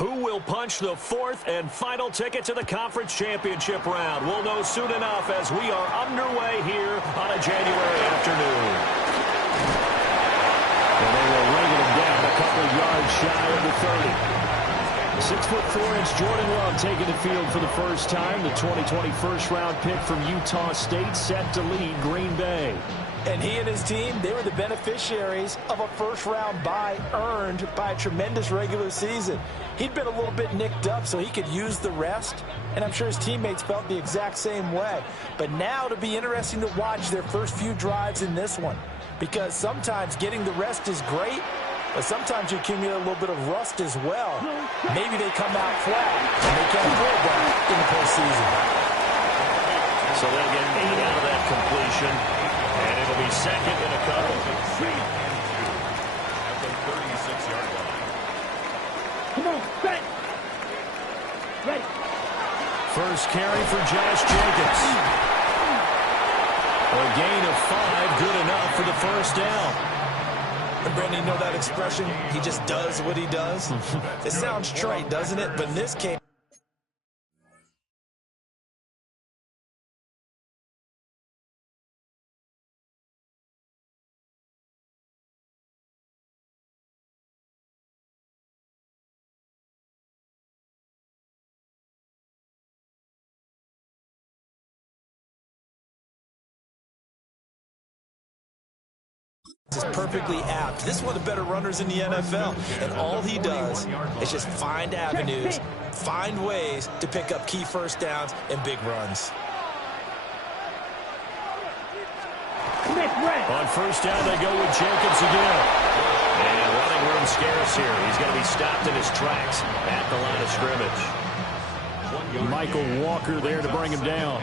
Who will punch the fourth and final ticket to the conference championship round? We'll know soon enough as we are underway here on a January afternoon. And they will ring him down a couple of yards shy of the 30. 6'4" Jordan Love taking the field for the first time. The 2020 first-round pick from Utah State set to lead Green Bay. And he and his team, they were the beneficiaries of a first-round bye earned by a tremendous regular season. He'd been a little bit nicked up, so he could use the rest, and I'm sure his teammates felt the exact same way. But now it'll be interesting to watch their first few drives in this one, because sometimes getting the rest is great, but sometimes you accumulate a little bit of rust as well. Maybe they come out flat, and they can't afford that in the postseason. So they'll get 8 out of that completion, and it'll be second and a couple. At the 36-yard line. Come on, set. Ready. First carry for Josh Jacobs. A gain of 5, good enough for the first down. And Brandon, you know that expression, he just does what he does? It sounds trite, doesn't it? But in this case, is perfectly apt. This is one of the better runners in the NFL, and all he does is just find avenues, find ways to pick up key first downs and big runs. On first down, they go with Jacobs again. And running room scarce here. He's going to be stopped in his tracks at the line of scrimmage. Michael Walker there to bring him down.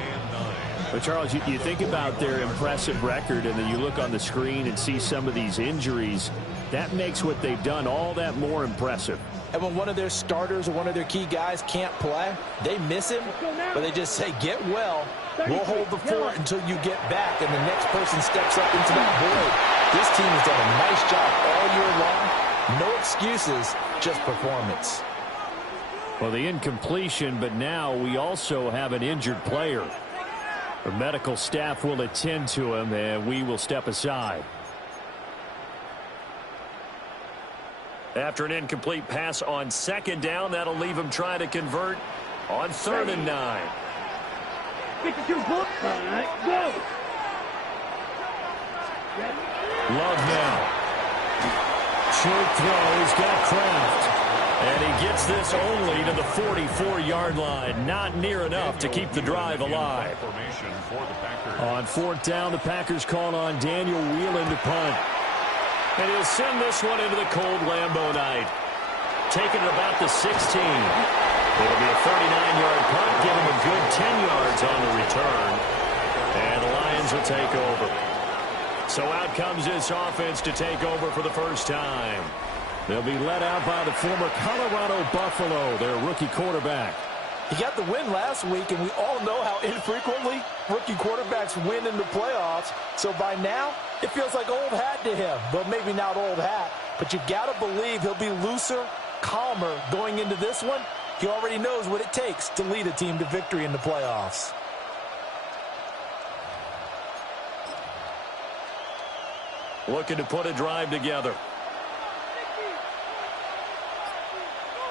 But, Charles, you think about their impressive record, and then you look on the screen and see some of these injuries. That makes what they've done all that more impressive. And when one of their starters or one of their key guys can't play, they miss him, but they just say, get well. We'll hold the fort until you get back, and the next person steps up into that void. This team has done a nice job all year long. No excuses, just performance. Well, the incompletion, but now we also have an injured player. The medical staff will attend to him, and we will step aside. After an incomplete pass on second down, that'll leave him trying to convert on 3rd and 9. 52 bullets. All right, go. Love now. Short throw. He's got Kraft. And he gets this only to the 44-yard line. Not near enough to keep the drive alive. On 4th down, the Packers call on Daniel Whelan to punt. And he'll send this one into the cold Lambeau night. Taking it about the 16. It'll be a 39-yard punt, give him a good 10 yards on the return. And the Lions will take over. So out comes this offense to take over for the first time. They'll be led out by the former Colorado Buffalo, their rookie quarterback. He got the win last week, and we all know how infrequently rookie quarterbacks win in the playoffs. So by now, it feels like old hat to him. But maybe not old hat. But you've got to believe he'll be looser, calmer going into this one. He already knows what it takes to lead a team to victory in the playoffs. Looking to put a drive together.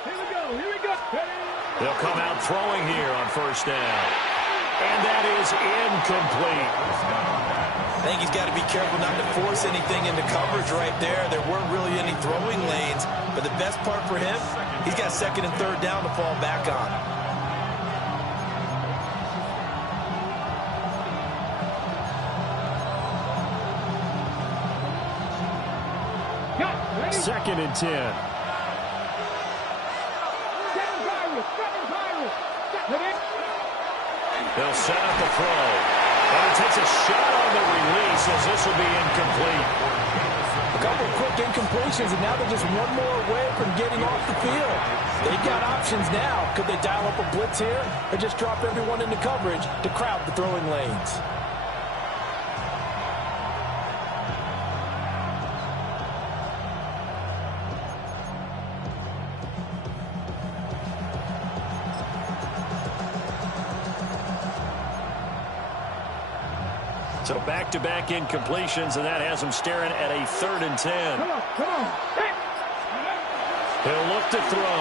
Here we go. They'll come out throwing here on first down. And that is incomplete. I think he's got to be careful not to force anything into coverage right there. There weren't really any throwing lanes. But the best part for him, he's got 2nd and 3rd down to fall back on. Second and 10. They'll set up the throw. And he takes a shot on the release as this will be incomplete. A couple of quick incompletions, and now they're just one more away from getting off the field. They've got options now. Could they dial up a blitz here or just drop everyone into coverage to crowd the throwing lanes? So back-to-back incompletions, and that has him staring at a 3rd and 10. Come on. Hey. He'll look to throw.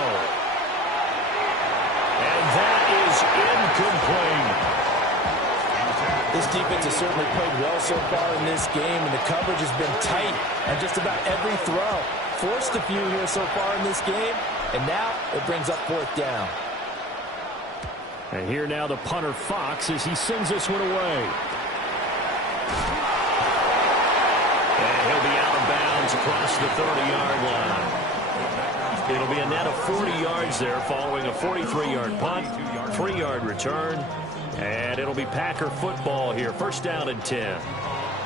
And that is incomplete. This defense has certainly played well so far in this game, and the coverage has been tight on just about every throw. Forced a few here so far in this game, and now it brings up 4th down. And here now the punter Fox as he sends this one away. And he'll be out of bounds across the 30-yard line. It'll be a net of 40 yards there following a 43-yard punt, 3-yard return, and it'll be Packer football here. 1st down and 10.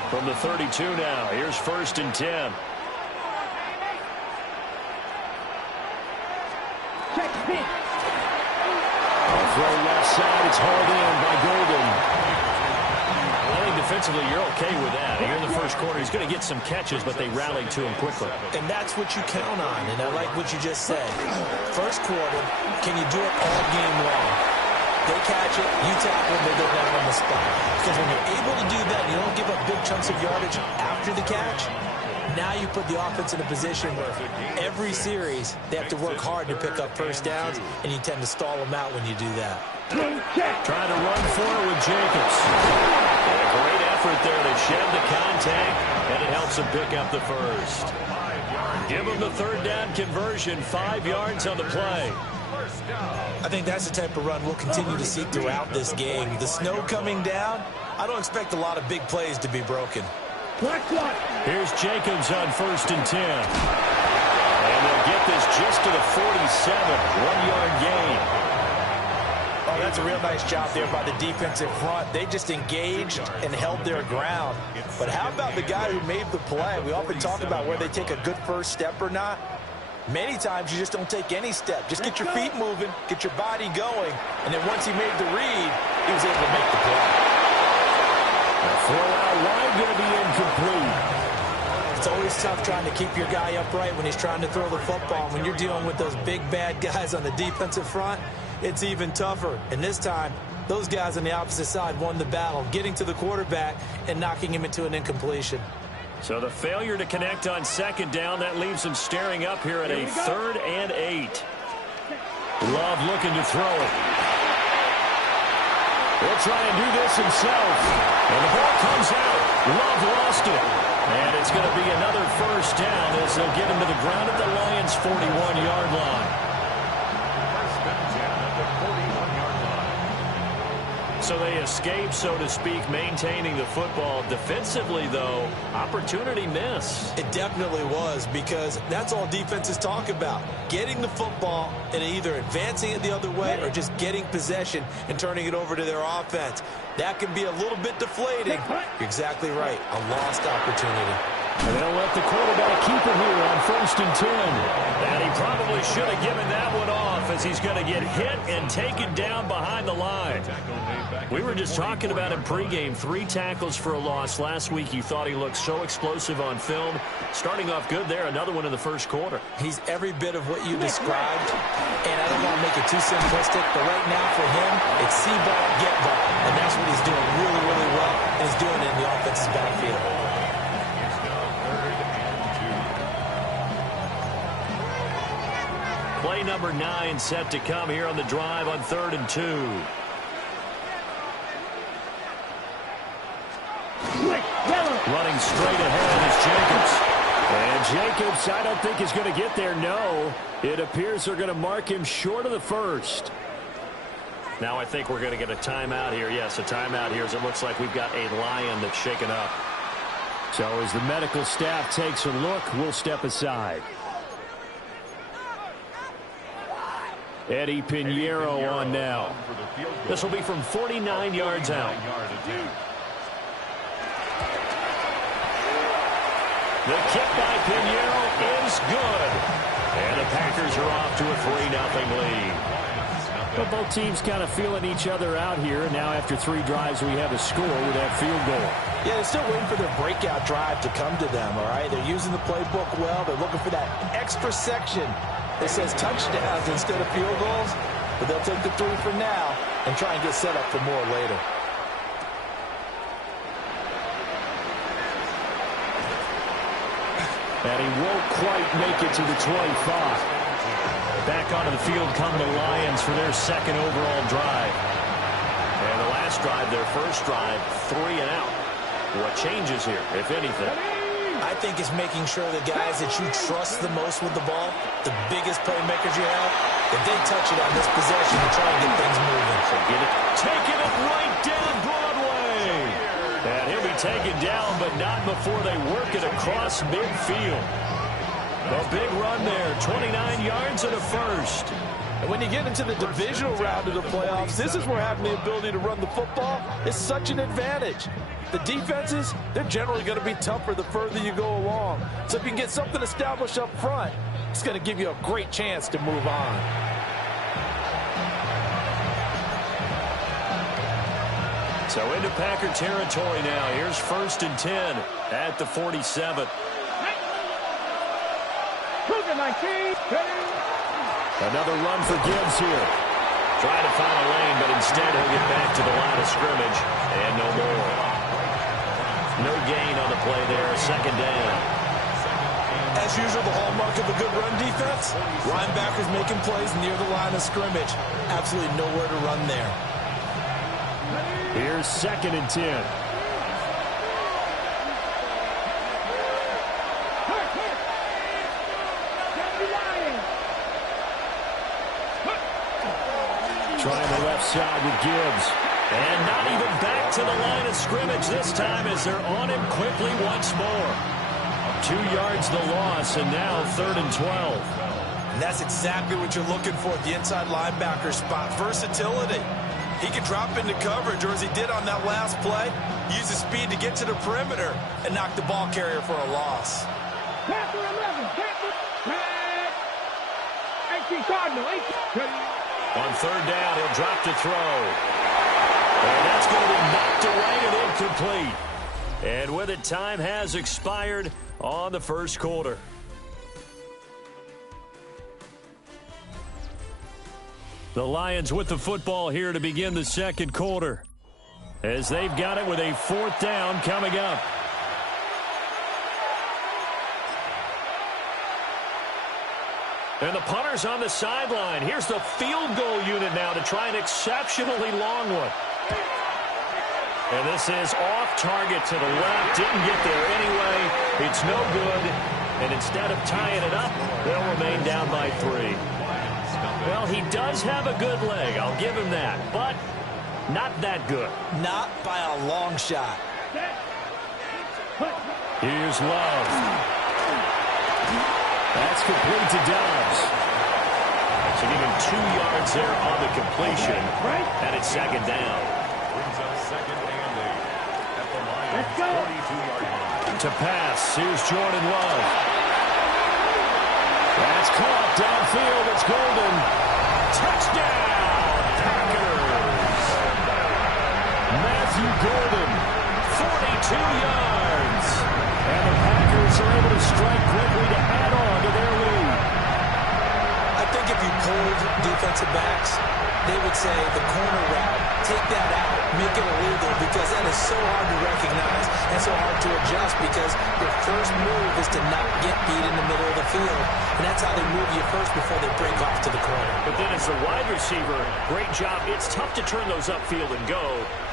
From the 32 now, here's 1st and 10. Check pitch. Throw left side, it's hauled in by Golden. I think defensively you're okay with that. Here in the first quarter, he's going to get some catches, but they rallied to him quickly. And that's what you count on, and I like what you just said. First quarter, can you do it all game long? They catch it, you tackle them, they go down on the spot. Because when you're able to do that, you don't give up big chunks of yardage after the catch. Now you put the offense in a position where every series they have to work hard to pick up 1st downs, and you tend to stall them out when you do that. Trying to run for it with Jacobs. And a great effort there to shed the contact, and it helps him pick up the 1st. Give him the 3rd down conversion, 5 yards on the play. I think that's the type of run we'll continue to see throughout this game. The snow coming down, I don't expect a lot of big plays to be broken. Here's Jacobs on 1st and 10. And they'll get this just to the 47, 1-yard gain. Oh, that's a real nice job there by the defensive front. They just engaged and held their ground. But how about the guy who made the play? We often talk about where they take a good first step or not. Many times you just don't take any step. Just get your feet moving, get your body going, and then once he made the read, he was able to make the play. Throw out wide, going to be incomplete. It's always tough trying to keep your guy upright when he's trying to throw the football. When you're dealing with those big, bad guys on the defensive front, it's even tougher. And this time, those guys on the opposite side won the battle, getting to the quarterback and knocking him into an incompletion. So the failure to connect on 2nd down, that leaves him staring up here at a 3rd and 8. Love looking to throw it. He'll try and do this himself. And the ball comes out. Love lost it. And it's going to be another 1st down as they'll get him to the ground at the Lions' 41-yard line. So they escape, so to speak, maintaining the football. Defensively, though, opportunity miss. It definitely was, because that's all defenses talk about. Getting the football and either advancing it the other way or just getting possession and turning it over to their offense. That can be a little bit deflating. You're exactly right. A lost opportunity. And they'll let the quarterback keep it here on 1st and 10. And he probably should have given that one off, as he's going to get hit and taken down behind the line. We were just talking about him pregame. 3 tackles for a loss. Last week you thought he looked so explosive on film. Starting off good there. Another one in the first quarter. He's every bit of what you described. And I don't want to make it too simplistic, but right now for him, it's see ball, get ball. And that's what he's doing really, really well. And he's doing it in the offense's backfield. Play number 9 set to come here on the drive on 3rd and 2. Running straight ahead is Jacobs. And Jacobs, I don't think is going to get there. No, it appears they're going to mark him short of the 1st. Now I think we're going to get a timeout here. Yes, a timeout here, as it looks like we've got a Lion that's shaken up. So as the medical staff takes a look, we'll step aside. Eddie Pinheiro on now. This will be from 49 yards out. The kick by Pinheiro is good. And the Packers are off to a 3-0 lead. Well, both teams kind of feeling each other out here. And now after 3 drives, we have a score with that field goal. Yeah, they're still waiting for their breakout drive to come to them, all right? They're using the playbook well. They're looking for that extra section that says touchdowns instead of field goals. But they'll take the 3 for now and try and get set up for more later. And he won't quite make it to the 25. Back onto the field come the Lions for their second overall drive. And the last drive, their first drive, 3 and out. What changes here, if anything? I think it's making sure the guys that you trust the most with the ball, the biggest playmakers you have, if they touch it on this possession to try and get things moving. So get it, taking it right down Broadway. And he'll be taken down, but not before they work it across midfield. A big run there, 29 yards and a first. And when you get into the divisional round of the playoffs, this is where having the ability to run the football is such an advantage. The defenses, they're generally going to be tougher the further you go along. So if you can get something established up front, it's going to give you a great chance to move on. So into Packer territory now. Here's 1st and 10 at the 47. Another run for Gibbs here. Trying to find a lane, but instead he'll get back to the line of scrimmage. And no more. No gain on the play there. 2nd down. As usual, the hallmark of a good run defense, linebackers making plays near the line of scrimmage. Absolutely nowhere to run there. Here's 2nd and 10. Trying the left side with Gibbs. And not even back to the line of scrimmage this time as they're on him quickly once more. 2 yards the loss, and now 3rd and 12. And that's exactly what you're looking for at the inside linebacker spot. Versatility. He can drop into coverage, or as he did on that last play, use his speed to get to the perimeter and knock the ball carrier for a loss. Panther 11, Panther, tag. 18 Cardinal, 18. On 3rd down, he'll drop to throw. And that's going to be knocked away and incomplete. And with it, time has expired on the 1st quarter. The Lions with the football here to begin the 2nd quarter, as they've got it with a 4th down coming up. And the punter's on the sideline. Here's the field goal unit now to try an exceptionally long one. And this is off target to the left. Didn't get there anyway. It's no good. And instead of tying it up, they'll remain down by 3. Well, he does have a good leg. I'll give him that. But not that good. Not by a long shot. Here's Love. That's complete to Dobbs. So give him 2 yards there on the completion. And it's 2nd down. Brings up 2nd and 8 at the line. Let's go. 42-yard line. To pass, here's Jordan Love. That's caught downfield. It's Golden. Touchdown, Packers. Matthew Golden. 42 yards. And the Packers are able to strike quickly to add on to their lead. I think if you pulled defensive backs, they would say the corner route, take that out, make it illegal, because that is so hard to recognize and so hard to adjust, because your first move is to not get beat in the middle of the field. And that's how they move you first before they break off to the corner. But then as the wide receiver, great job. It's tough to turn those upfield and go,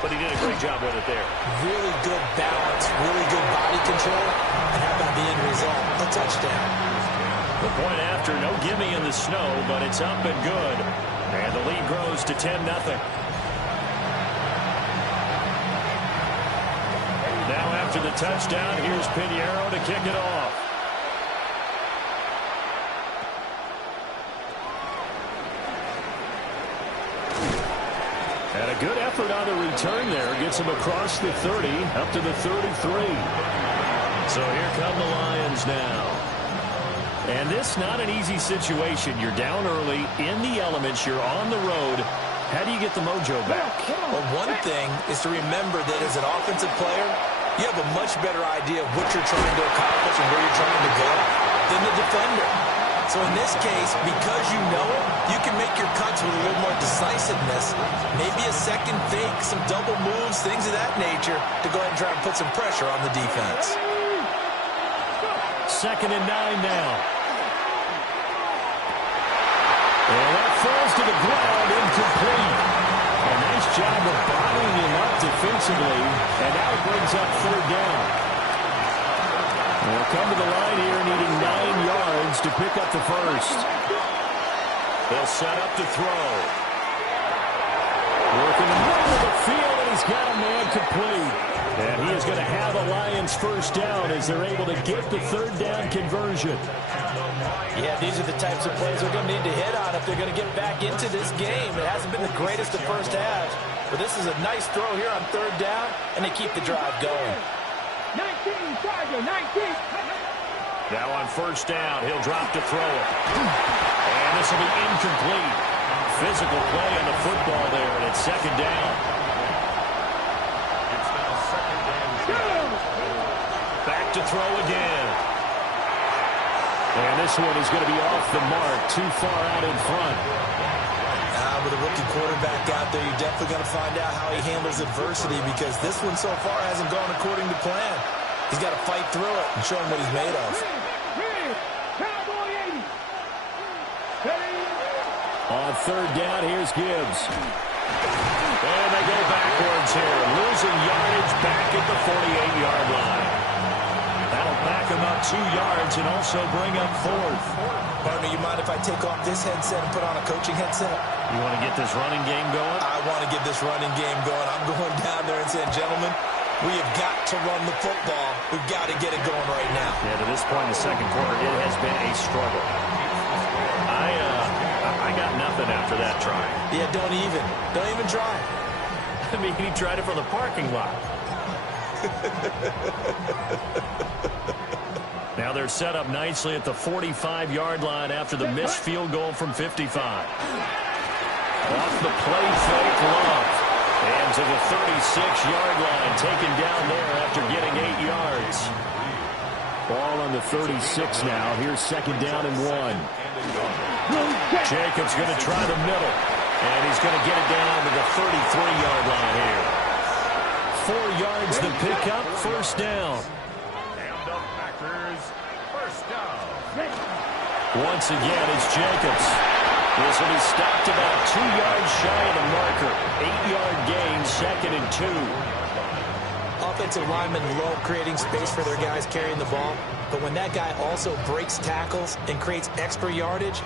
but he did a great job with it there. Really good balance, really good body control. And how about the end result? A touchdown. The point after, no gimme in the snow, but it's up and good. And the lead grows to 10-0. Now after the touchdown, here's Pinheiro to kick it off. And a good effort on the return there. Gets him across the 30, up to the 33. So here come the Lions now. And this not an easy situation. You're down early, in the elements, you're on the road. How do you get the mojo back? Well, one thing is to remember that as an offensive player, you have a much better idea of what you're trying to accomplish and where you're trying to go than the defender. So in this case, because you know it, you can make your cuts with a little more decisiveness. Maybe a second fake, some double moves, things of that nature, to go ahead and try and put some pressure on the defense. 2nd and 9 now. And that falls to the ground, incomplete. A nice job of bottling him up defensively, and now it brings up 3rd down. They'll come to the line here needing 9 yards to pick up the first. They'll set up to throw. Working the middle of the field, and he's got a man complete. And he is going to have a Lions first down as they're able to get the 3rd down conversion. Yeah, these are the types of plays they're going to need to hit on if they're going to get back into this game. It hasn't been the greatest of first halves, but this is a nice throw here on 3rd down, and they keep the drive going. 19, Charger, 19. Now on 1st down, he'll drop to throw it. And this will be incomplete. Physical play on the football there, and it's 2nd down. It's now 2nd down. Back to throw again. And this one is going to be off the mark, too far out in front. With a rookie quarterback out there, you're definitely going to find out how he handles adversity, because this one so far hasn't gone according to plan. He's got to fight through it and show him what he's made of. On 3rd down, here's Gibbs. And they go backwards here, losing yardage back at the 48-yard line. That'll back him up 2 yards and also bring up 4th. Partner, you mind if I take off this headset and put on a coaching headset? You want to get this running game going? I want to get this running game going. I'm going down there and saying, gentlemen, we have got to run the football. We've got to get it going right now. Yeah, to this point in the 2nd quarter, it has been a struggle. I got nothing after that try. Yeah, don't even try. I mean, he tried it from the parking lot. Now they're set up nicely at the 45-yard line after the missed field goal from 55. Off the play fake, Love. And to the 36-yard line, taken down there after getting 8 yards. Ball on the 36 now. Here's 2nd down and 1. Jacobs going to try the middle. And he's going to get it down to the 33-yard line here. 4 yards to pick up, 1st down. And the Packers, 1st down. Once again, it's Jacobs. This will be stopped about 2 yards shy of the marker. 8-yard gain, 2nd and 2. Offensive linemen love creating space for their guys carrying the ball, but when that guy also breaks tackles and creates extra yardage,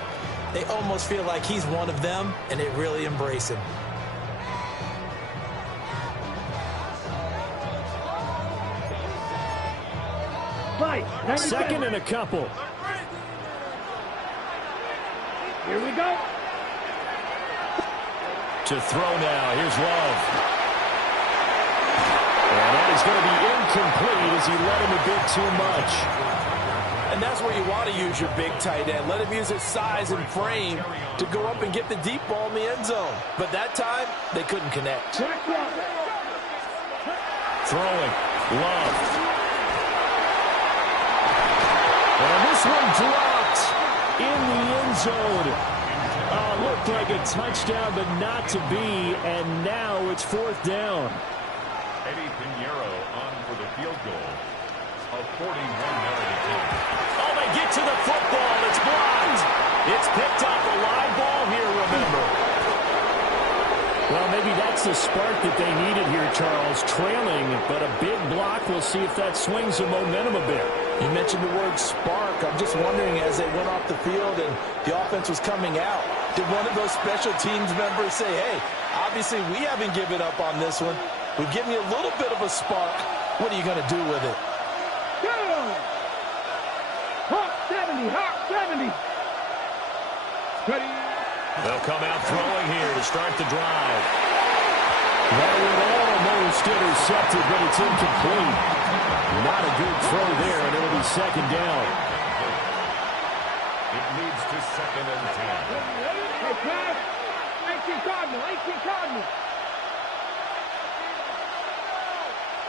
they almost feel like he's one of them, and they really embrace him. Right. 2nd and a couple. Here we go. To throw now. Here's Love. And that is going to be incomplete as he let him a bit too much. And that's where you want to use your big tight end. Let him use his size and frame to go up and get the deep ball in the end zone. But that time, they couldn't connect. Throwing. Love. And this one dropped in the end zone. Looked like a touchdown, but not to be. And now it's 4th down. Eddie Pinheiro on for the field goal. A 41-yard attempt. Oh, they get to the football. It's blocked. It's picked up. A live ball here, remember. Well, maybe that's the spark that they needed here, Charles. Trailing, but a big block. We'll see if that swings the momentum a bit. You mentioned the word spark. I'm just wondering, as they went off the field and the offense was coming out, did one of those special teams members say, hey, obviously we haven't given up on this one. We've given you a little bit of a spark. What are you going to do with it? Hawk 70, Hawk 70. Ready. They'll come out throwing here to start the drive. That one almost intercepted, but it's incomplete. Not a good throw there, and it'll be 2nd down. It leads to 2nd and 10. Hey, pass. 18 Cardinal, 18 Cardinal.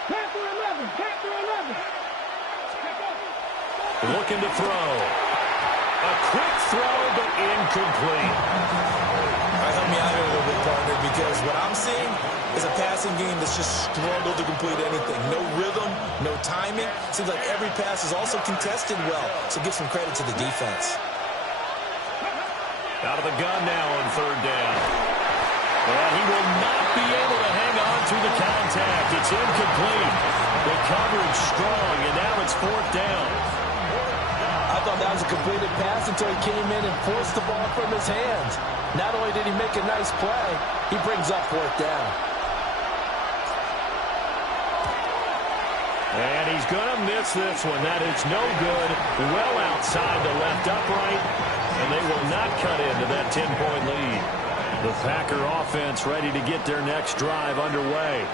Panther 11, Panther 11. Looking to throw. A quick throw, but incomplete. All right, help me out here a little bit, partner, because because what I'm seeing is a passing game that's just struggled to complete anything. No rhythm, no timing. Seems like every pass is also contested well, so give some credit to the defense. Out of the gun now on third down. And he will not be able to hang on through the contact. It's incomplete. The coverage strong, and now it's fourth down. I thought that was a completed pass until he came in and forced the ball from his hands. Not only did he make a nice play, he brings up fourth down. And he's going to miss this one. That is no good. Well outside the left upright, and they will not cut into that 10-point lead. The Packer offense ready to get their next drive underway.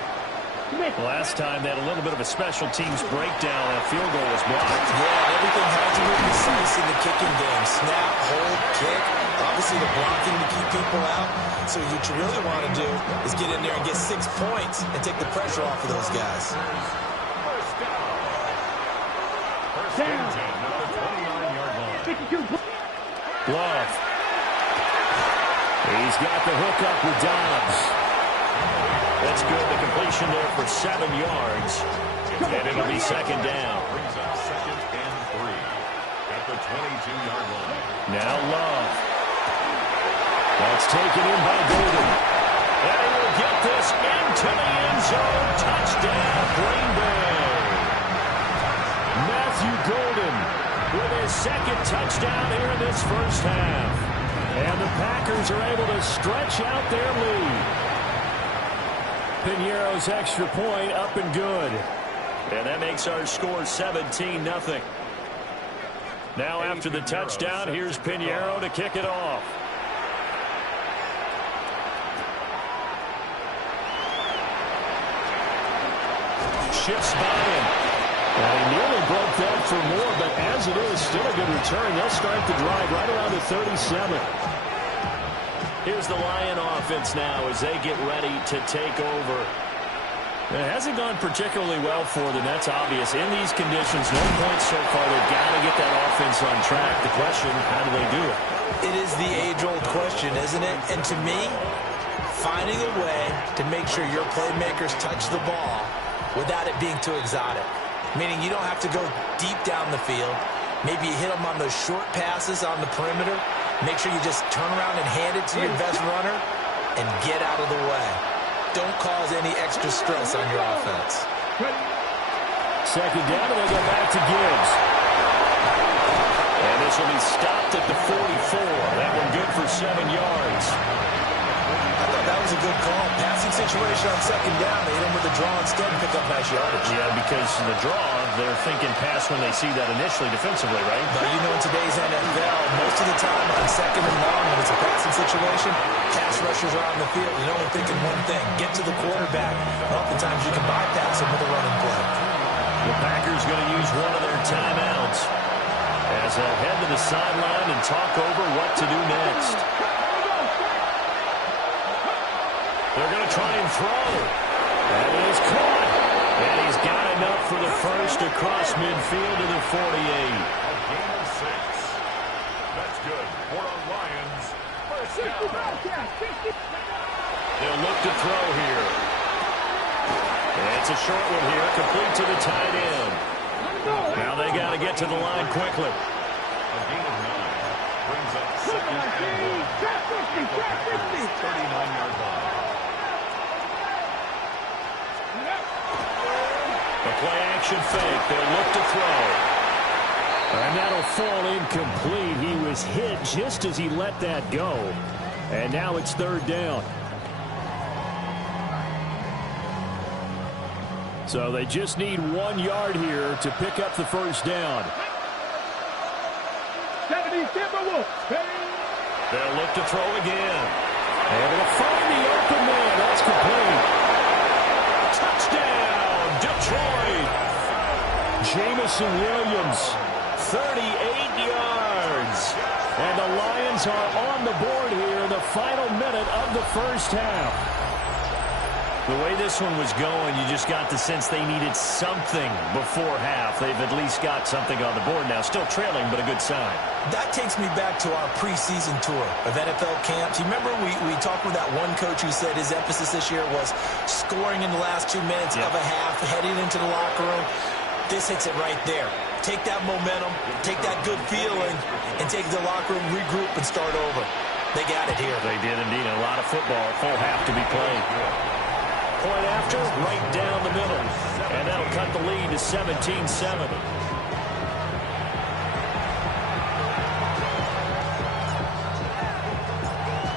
Last time they had a little bit of a special teams breakdown. That field goal was blocked. Yeah, everything had to be precise in the kicking game. Snap, hold, kick. Obviously the blocking to keep people out. So what you really want to do is get in there and get 6 points and take the pressure off of those guys. First down at the 29-yard line. Love. He's got the hook up with Dobbs. That's good. The completion there for 7 yards. And it'll be second down. Brings up second and 3 at the 22-yard line. Now Love. That's taken in by Golden. And he will get this into the end zone. Touchdown, Green Bay. Matthew Golden with his second touchdown here in this first half. And the Packers are able to stretch out their lead. Piñeiro's extra point up and good. And that makes our score 17-0. Now after the touchdown, here's Piñeiro to kick it off. Shifts by him. And he nearly broke that for more, but as it is, still a good return. They'll start the drive right around the 37. Here's the Lion offense now as they get ready to take over. It hasn't gone particularly well for them. That's obvious. In these conditions, no points so far. They've got to get that offense on track. The question, how do they do it? It is the age-old question, isn't it? And to me, finding a way to make sure your playmakers touch the ball without it being too exotic. Meaning you don't have to go deep down the field. Maybe you hit them on those short passes on the perimeter. Make sure you just turn around and hand it to your best runner and get out of the way. Don't cause any extra stress on your offense. Second down, and they go back to Gibbs. And this will be stopped at the 44. That one good for 7 yards. I thought that was a good call. Passing situation on second down. They hit him with the draw instead and pick up nice yardage. Yeah, because in the draw, they're thinking pass when they see that initially defensively, right? But you know, in today's NFL, most of the time on second and long, when it's a passing situation, pass rushers are on the field. You're only thinking one thing, get to the quarterback. Oftentimes you can bypass him with a running play. The Packers going to use one of their timeouts as they'll head to the sideline and talk over what to do next. They're going to try and throw. That is caught. And he's got enough for the first across midfield to the 48. A gain of 6. That's good for the Lions. First down. They'll look to throw here. And it's a short one here, complete to the tight end. Now they got to get to the line quickly. A gain of 9 brings up second and 1 at the Packers' 39-yard line. The play-action fake. They'll look to throw. And that'll fall incomplete. He was hit just as he let that go. And now it's third down. So they just need 1 yard here to pick up the first down. They'll look to throw again. Able to find the open man. That's complete. Touchdown, Detroit. Jamison Williams, 38 yards. And the Lions are on the board here in the final minute of the first half. The way this one was going, you just got the sense they needed something before half. They've at least got something on the board now. Still trailing, but a good sign. That takes me back to our preseason tour of NFL camps. You remember we talked with that one coach who said his emphasis this year was scoring in the last 2 minutes of a half, heading into the locker room. This hits it right there. Take that momentum, take that good feeling, and take the locker room, regroup, and start over. They got it here. They did indeed. A lot of football, full half to be played. Point after, right down the middle. And that'll cut the lead to 17-7.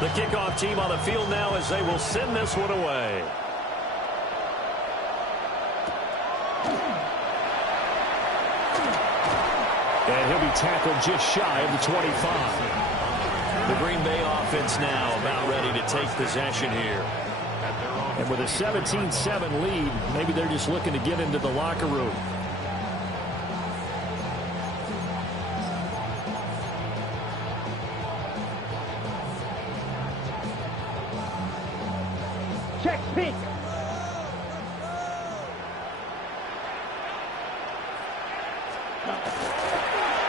The kickoff team on the field now as they will send this one away. And he'll be tackled just shy of the 25. The Green Bay offense now about ready to take possession here. And with a 17-7 lead, maybe they're just looking to get into the locker room. Check pink.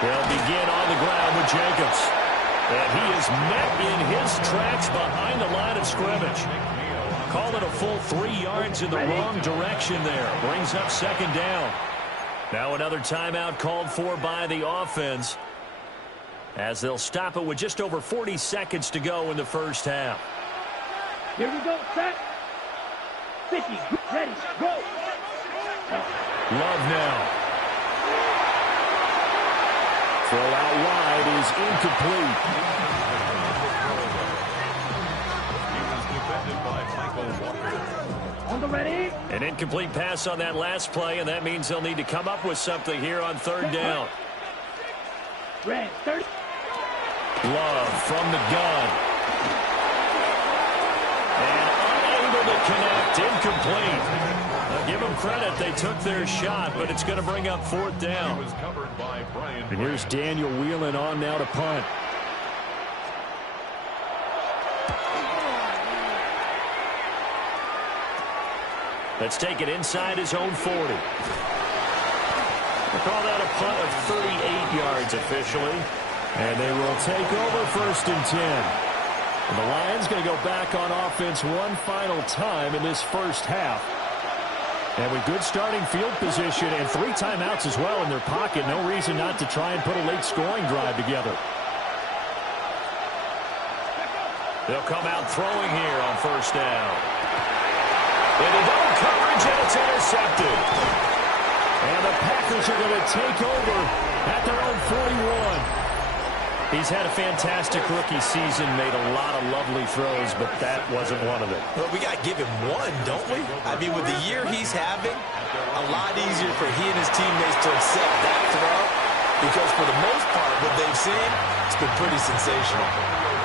They'll begin on the ground with Jacobs. And he is met in his tracks behind the line of scrimmage. Call it a full 3 yards in the wrong direction there. Brings up second down. Now another timeout called for by the offense, as they'll stop it with just over 40 seconds to go in the first half. Here we go, set. 50, ready, go. Love now. Throw out wide is incomplete. On the ready. An incomplete pass on that last play, and that means they'll need to come up with something here on third down. Red, 30. Love from the gun. And unable to connect, incomplete. Now give them credit, they took their shot, but it's going to bring up fourth down. And here's Daniel Whelan on now to punt. Let's take it inside his own 40. We'll call that a punt of 38 yards officially. And they will take over first and 10. And the Lions going to go back on offense one final time in this first half. And with good starting field position and 3 timeouts as well in their pocket, no reason not to try and put a late scoring drive together. They'll come out throwing here on first down. Into double coverage, and it's intercepted. And the Packers are going to take over at their own 41. He's had a fantastic rookie season, made a lot of lovely throws, but that wasn't one of them. Well, we got to give him one, don't we? I mean, with the year he's having, a lot easier for he and his teammates to accept that throw, because for the most part, what they've seen, it's been pretty sensational.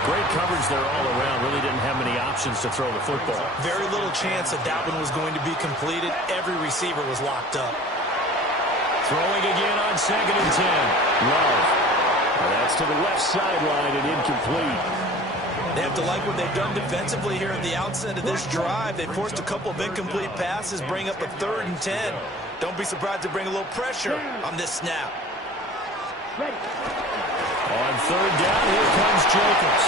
Great coverage there all around. Really didn't have many options to throw the football. Very little chance that that one was going to be completed. Every receiver was locked up. Throwing again on second and 10. Love. Well, that's to the left sideline and incomplete. They have to like what they've done defensively here at the outset of this drive. They forced a couple of incomplete passes, bring up a 3rd and 10. Don't be surprised to bring a little pressure on this snap. Ready. On third down, here comes Jacobs.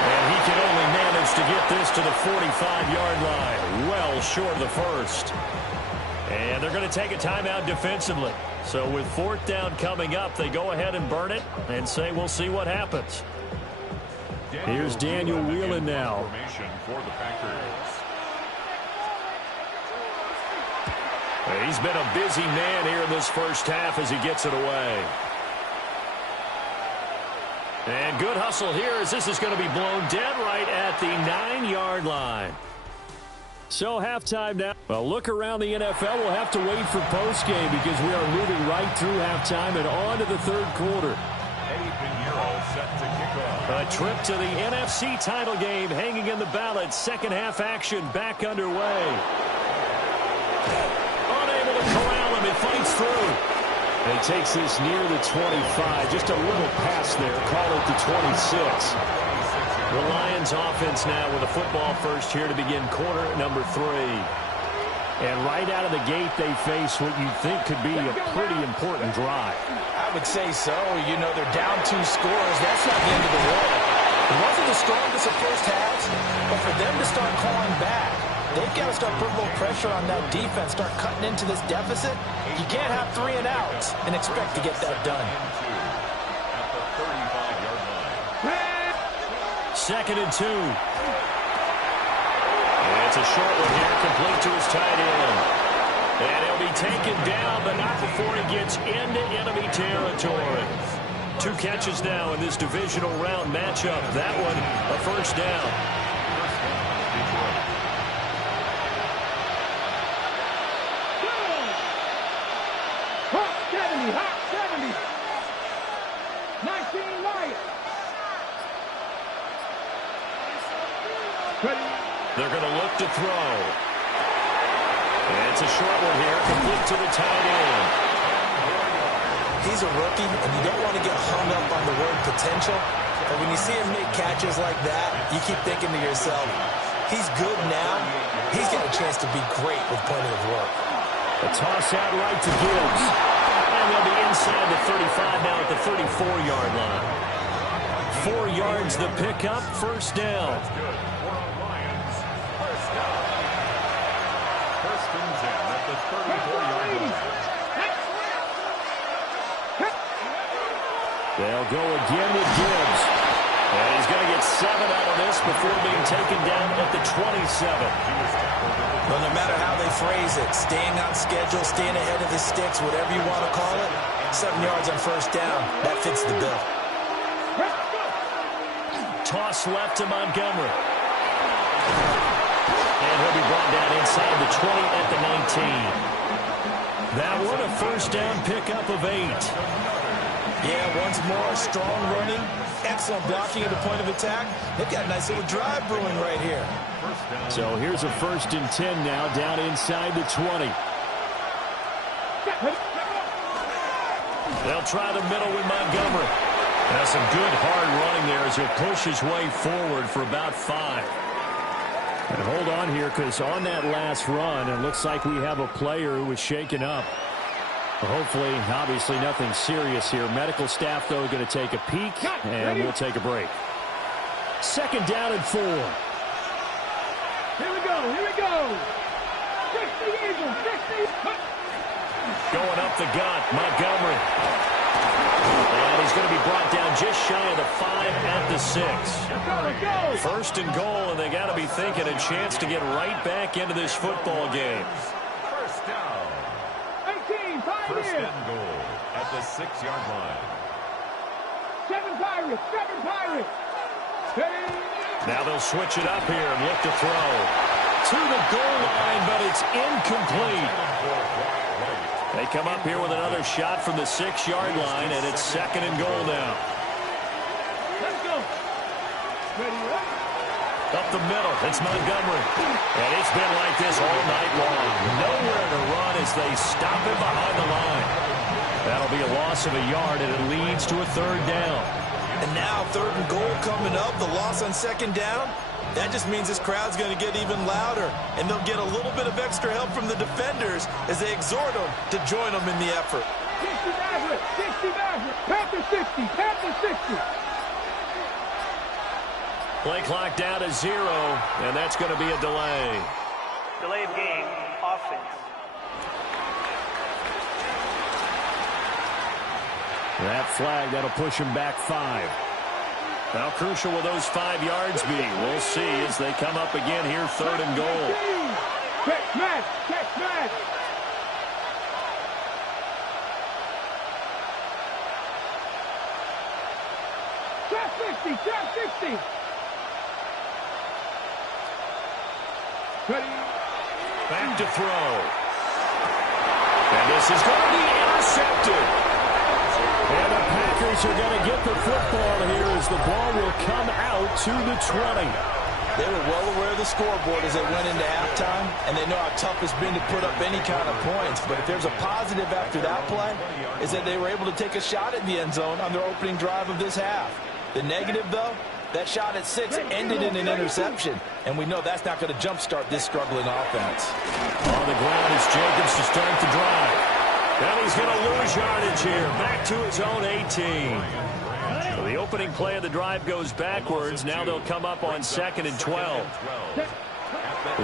And he can only manage to get this to the 45-yard line. Well short of the first. And they're going to take a timeout defensively. So with fourth down coming up, they go ahead and burn it and say we'll see what happens. Here's Daniel Whelan now. He's been a busy man here in this first half as he gets it away. And good hustle here as this is going to be blown dead right at the 9-yard line. So halftime now. Well, look around the NFL. We'll have to wait for postgame because we are moving right through halftime and on to the third quarter. A trip to the NFC title game hanging in the balance. Second half action back underway. Unable to corral him. It fights through. And he takes this near the 25. Just a little pass there. Call it the 26. The Lions offense now with a football first here to begin quarter number 3. And right out of the gate, they face what you'd think could be a pretty important drive. I would say so. You know, they're down 2 scores. That's not the end of the world. It wasn't the strongest of first halves, but for them to start clawing back, they've got to start putting a little pressure on that defense, start cutting into this deficit. You can't have 3 and outs and expect to get that done. At the 35-yard line. 2nd and 2. And it's a short one here, complete to his tight end. And he'll be taken down, but not before he gets into enemy territory. 2 catches now in this divisional round matchup. That one, a first down. Hot 70, hot 70. 19 Lions. They're going to look to throw. And it's a short one here, complete to the tight end. He's a rookie, and you don't want to get hung up on the word potential. But when you see him make catches like that, you keep thinking to yourself, he's good now. He's got a chance to be great with plenty of work. A toss out right to Gibbs. And they'll be inside the 35 now at the 34-yard line. 4 yards the pickup, first down. First and 10 at the 34-yard line. They'll go again with Gibbs. And he's going to get 7 out of this before being taken down at the 27. Well, no matter how they phrase it, staying on schedule, staying ahead of the sticks, whatever you want to call it, 7 yards on first down, that fits the bill. Toss left to Montgomery. And he'll be brought down inside the 20 at the 19. That one, a first down pickup of 8. Yeah, once more, strong running, excellent blocking at the point of attack. They've got a nice little drive brewing right here. So here's a 1st and 10 now, down inside the 20. They'll try the middle with Montgomery. Now some good hard running there as he'll push his way forward for about 5. And hold on here, because on that last run, it looks like we have a player who was shaken up. Hopefully, obviously nothing serious here. Medical staff, though, going to take a peek, and we'll take a break. 2nd down and 4. Here we go, here we go. 60 Eagles, 60. Going up the gut, Montgomery. And he's going to be brought down just shy of the 5 at the 6. Let's go. 1st and goal, and they got to be thinking a chance to get right back into this football game. First down. 18, First Pioneers. and goal at the 6-yard line. 7 Pirates, 7 Pirates. Hey. Now they'll switch it up here and look to throw. To the goal line, but it's incomplete. They come up here with another shot from the 6-yard line, and it's 2nd and goal now. Let's go. Ready, ready. Up the middle, it's Montgomery. And it's been like this all night long. Nowhere to run as they stop him behind the line. That'll be a loss of a yard, and it leads to a 3rd down. And now 3rd and goal coming up, the loss on 2nd down. That just means this crowd's going to get even louder, and they'll get a little bit of extra help from the defenders as they exhort them to join them in the effort. 60 Maverick, 60 Maverick. Panther 60, Panther 60. Play clock down to 0, and that's going to be a delay. Delay of game, offense. That flag, that'll push him back 5. How crucial will those 5 yards be? We'll see as they come up again here, 3rd and goal. Catch match, catch match. Trap 60, trap 60. Ready. Back to throw. And this is going to be intercepted. And the Packers are going to get the football here as the ball will come out to the 20. They were well aware of the scoreboard as they went into halftime, and they know how tough it's been to put up any kind of points. But if there's a positive after that play, is that they were able to take a shot at the end zone on their opening drive of this half. The negative, though, That shot at 6 ended in an interception, and we know that's not going to jumpstart this struggling offense. On the ground is Jacobs to start the drive. And he's going to lose yardage here. Back to his own 18. So the opening play of the drive goes backwards. Now they'll come up on 2nd and 12.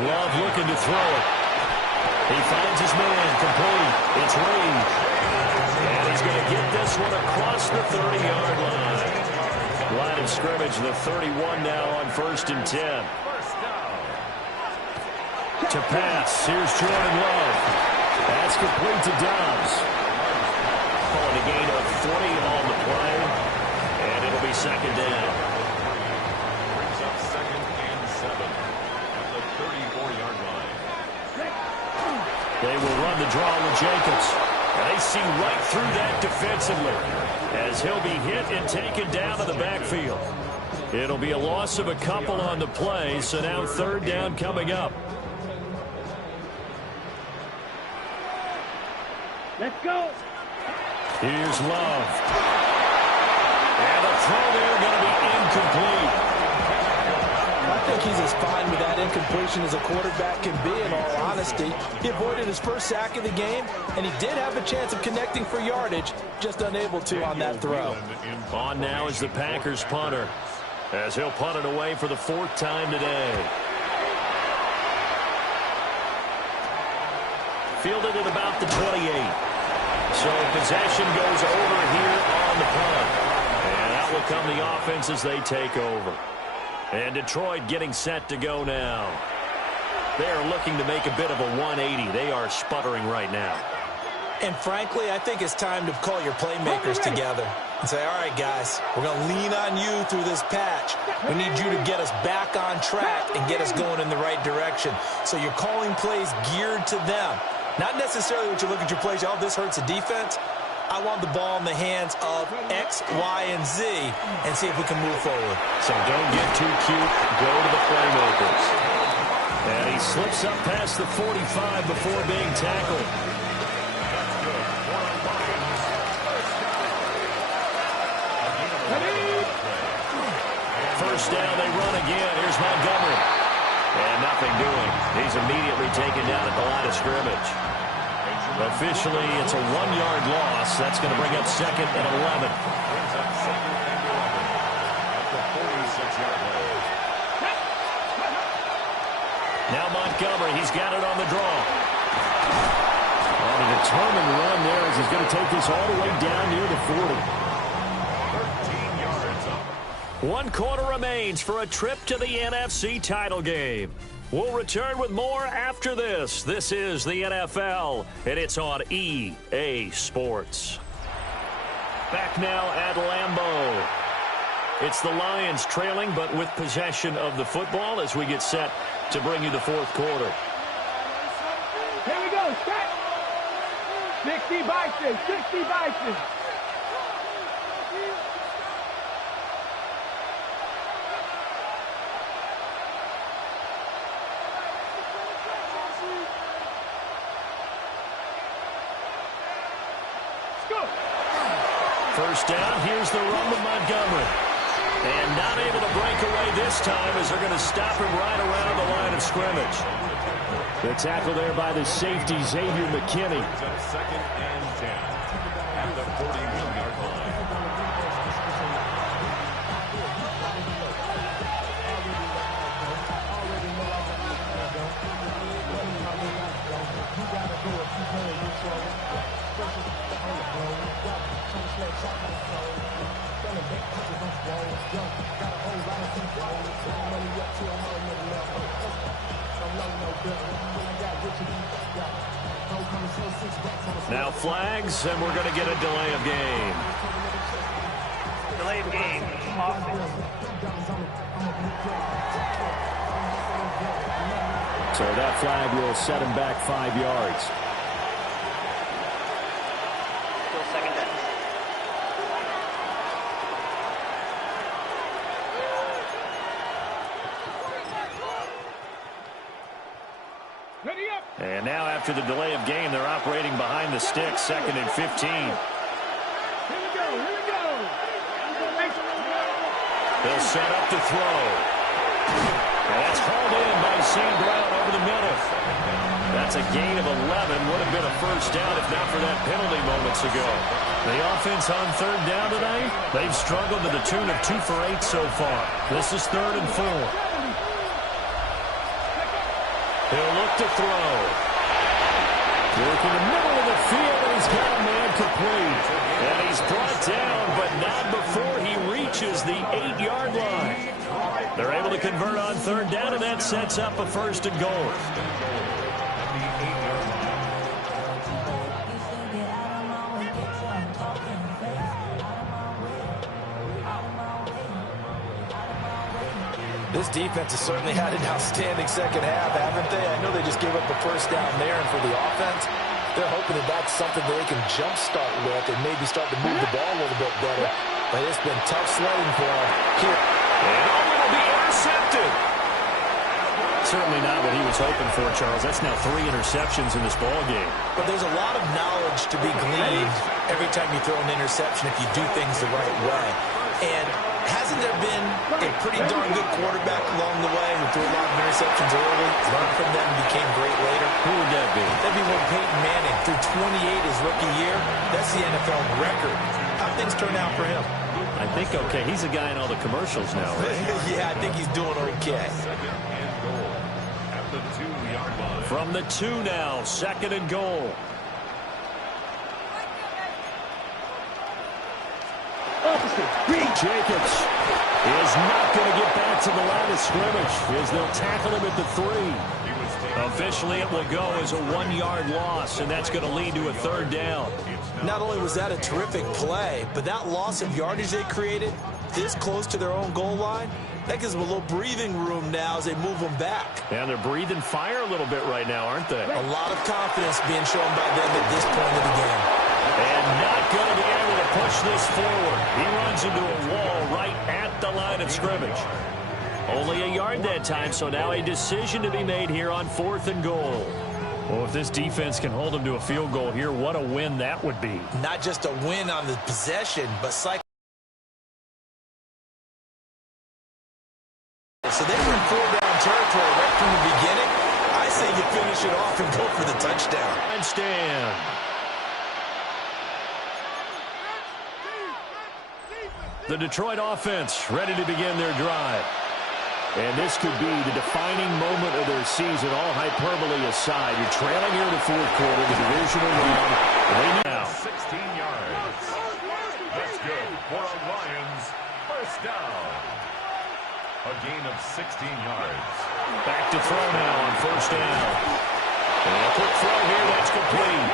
Love looking to throw it. He finds his man complete. It's Reed. And he's going to get this one across the 30-yard line. Line of scrimmage, the 31 now on 1st and 10. To pass, here's Jordan Love. That's complete to Dobbs. Calling a gain of 40 on the play, and it'll be 2nd down. Brings up 2nd and 7 at the 34-yard line. They will run the draw with Jacobs. And they see right through that defensively as he'll be hit and taken down to the backfield. It'll be a loss of a couple on the play, so now 3rd down coming up. Let's go. Here's Love. And a throw there going to be incomplete. I think he's as fine with that incompletion as a quarterback can be, in all honesty. He avoided his first sack of the game, and he did have a chance of connecting for yardage, just unable to on that throw. On now is the Packers punter, as he'll punt it away for the 4th time today. Fielded at about the 28. So possession goes over here on the punt. And out will come the offense as they take over. And Detroit getting set to go now. They are looking to make a bit of a 180. They are sputtering right now. And frankly, I think it's time to call your playmakers together and say, all right, guys, we're going to lean on you through this patch. We need you to get us back on track and get us going in the right direction. So you're calling plays geared to them. Not necessarily what you look at your plays, oh, this hurts the defense. I want the ball in the hands of X, Y, and Z and see if we can move forward. So don't get too cute. Go to the playmakers. And he slips up past the 45 before being tackled. First down, they run again. Here's Montgomery. And nothing doing. He's immediately taken down at the line of scrimmage. Officially, it's a 1-yard loss. That's going to bring up 2nd and 11. Now Montgomery, he's got it on the draw. And a determined run there as he's going to take this all the way down near the 40. 13 yards up. 1 quarter remains for a trip to the NFC title game. We'll return with more after this. This is the NFL, and it's on EA Sports. Back now at Lambeau. It's the Lions trailing, but with possession of the football as we get set to bring you the 4th quarter. Here we go. Set. 60 Bison. 60 Bison. First down, here's the run with Montgomery. And not able to break away this time as they're going to stop him right around the line of scrimmage. The tackle there by the safety, Xavier McKinney. 2nd and 10 at the 41-yard line. Now flags, and we're going to get a delay of game. Delay of game, offense. So that flag will set him back 5 yards. Still 2nd down. Ready up. And now after the delay of game, they're operating behind the sticks, 2nd and 15. Here we go. Here we go. They'll set up to throw. And that's hauled in by St. Brown over the middle. That's a gain of 11. Would have been a first down if not for that penalty moments ago. The offense on third down tonight, they've struggled to the tune of 2 for 8 so far. This is 3rd and 4. He'll look to throw. Work in the middle of the field, and he's got a man complete. And he's brought down, but not before he reaches the 8-yard line. They're able to convert on third down, and that sets up a 1st and goal. This defense has certainly had an outstanding second half, haven't they? I know they just gave up the first down there, and for the offense, they're hoping that that's something that they can jumpstart with and maybe start to move the ball a little bit better. But it's been tough sledding for them here. And it'll be intercepted. Certainly not what he was hoping for, Charles. That's now 3 interceptions in this ball game. But there's a lot of knowledge to be gleaned every time you throw an interception if you do things the right way. And hasn't there been a pretty darn good quarterback along the way who threw a lot of interceptions early, learned from them, and became great later? Who would that be? That'd be when Peyton Manning threw 28 his rookie year. That's the NFL record. How things turn out for him? I think okay. He's a guy in all the commercials now, right? Yeah, I think he's doing okay. From the 2 now, 2nd and goal. Jacobs is not going to get back to the line of scrimmage as they'll tackle him at the 3. Officially, it will go as a 1-yard loss, and that's going to lead to a 3rd down. Not only was that a terrific play, but that loss of yardage they created this close to their own goal line, that gives them a little breathing room now as they move them back. And they're breathing fire a little bit right now, aren't they? A lot of confidence being shown by them at this point of the game. And not going to be able to push this forward. He runs into a wall right at the line of scrimmage. Only a yard that time, so now a decision to be made here on 4th and goal. Well, if this defense can hold them to a field goal here, what a win that would be. Not just a win on the possession, but cycle. So they were in 4-down territory right from the beginning. I say you finish it off and go for the touchdown. And stand. The Detroit offense ready to begin their drive. And this could be the defining moment of their season, all hyperbole aside. You're trailing here in the 4th quarter, the divisional round. They need now 16 yards. That's good for a Lions first down. A gain of 16 yards. back to throw now on 1st down. And a quick throw here, that's complete.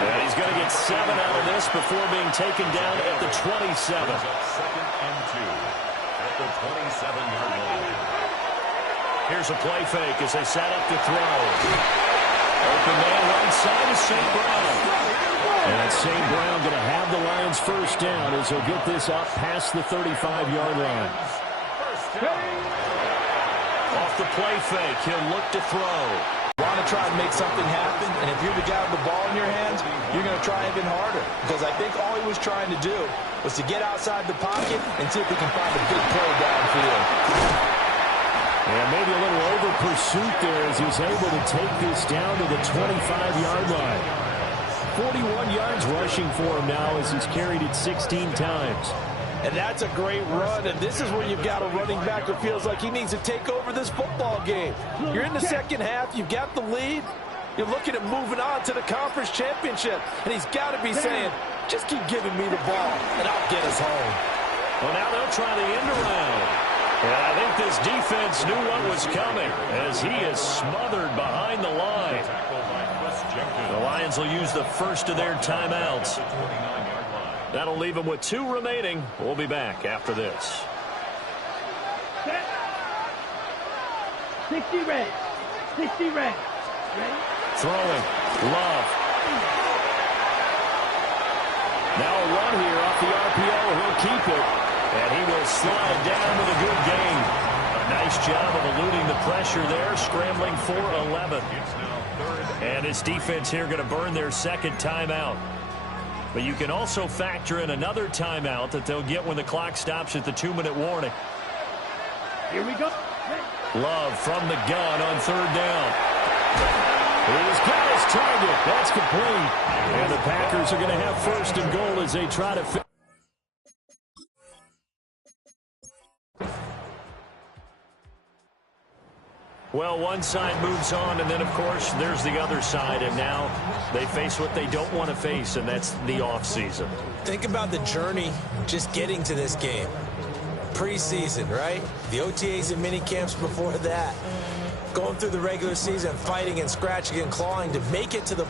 And he's going to get 7 out of this before being taken down at the 27. 2nd and 2 at the 27-yard line. Here's a play fake as they set up to throw. Open man right side is St. Brown. And St. Brown going to have the Lions first down as he'll get this up past the 35-yard line. Off the play fake, he'll look to throw. Want to try and make something happen, and if you're the guy with the ball in your hands, you're going to try even harder. Because I think all he was trying to do was to get outside the pocket and see if he can find a big play downfield. And maybe a little over pursuit there as he's able to take this down to the 25-yard line. 41 yards rushing for him now as he's carried it 16 times. And that's a great run, and this is where you've got a running back who feels like he needs to take over this football game. You're in the second half, you've got the lead, you're looking at moving on to the conference championship, and he's got to be saying, just keep giving me the ball, and I'll get us home. Well, now they'll try the end around. And I think this defense knew what was coming as he is smothered behind the line. The Lions will use the first of their timeouts. That'll leave them with 2 remaining. We'll be back after this. 60 red. 60 red. Ready? Throwing. Love. Now a run here off the RPO. He'll keep it. And he will slide down with a good gain. A nice job of eluding the pressure there, scrambling for 11. And his defense here going to burn their second timeout. But you can also factor in another timeout that they'll get when the clock stops at the 2-minute warning. Here we go. Love from the gun on third down. He's got his target. That's complete. And the Packers are going to have first and goal as they try to finish. Well, one side moves on, and then, of course, there's the other side. And now they face what they don't want to face, and that's the offseason. Think about the journey just getting to this game. Preseason, right? The OTAs and mini camps before that. Going through the regular season, fighting and scratching and clawing to make it to the